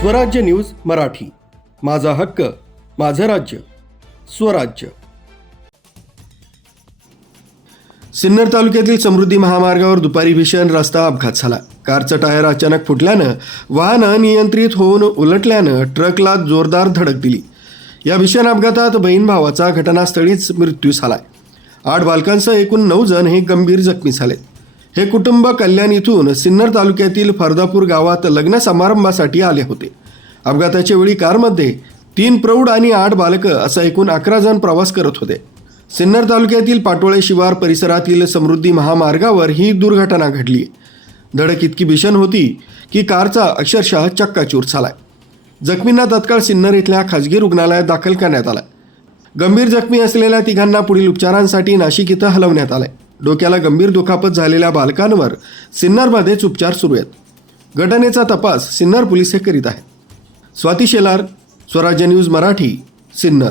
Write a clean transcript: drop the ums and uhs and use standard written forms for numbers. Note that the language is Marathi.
स्वराज्य न्यूज मराठी, माझा हक्क माझं राज्य स्वराज्य। सिन्नर तालुक्यातील समृद्धी महामार्गावर दुपारी भीषण रस्ता अपघात झाला। कारचं टायर अचानक फुटल्यानं वाहन अनियंत्रित होऊन उलटल्यानं ट्रकला जोरदार धडक दिली। या भीषण अपघातात बहीण भावाचा घटनास्थळीच मृत्यू झालाय। 8 बालकांसह एकूण 9 जण हे गंभीर जखमी झाले। हे कुटुंब कल्याण इथून सिन्नर तालुक्यातील फरदापूर गावात लग्न समारंभासाठी आले होते। अपघाताच्या वेळी कारमध्ये 3 प्रौढ आणि 8 बालकं असा एकूण 11 जण प्रवास करत होते। सिन्नर तालुक्यातील पाटोळे शिवार परिसरातील समृद्धी महामार्गावर ही दुर्घटना घडली। धडक इतकी भीषण होती की कारचा अक्षरशः चक्काचूर झालाय। जखमींना तत्काळ सिन्नर इथल्या खाजगी रुग्णालयात दाखल करण्यात आलं। गंभीर जखमी असलेल्या तिघांना पुढील उपचारांसाठी नाशिक इथं हलवण्यात आलंय। डोक्याला गंभीर दुखापत झालेल्या बालकांवर सिन्नरमध्येच उपचार सुरू आहेत। घटनेचा तपास सिन्नर पोलीस करीत आहेत। स्वाती शेलार, स्वराज्य न्यूज मराठी, सिन्नर।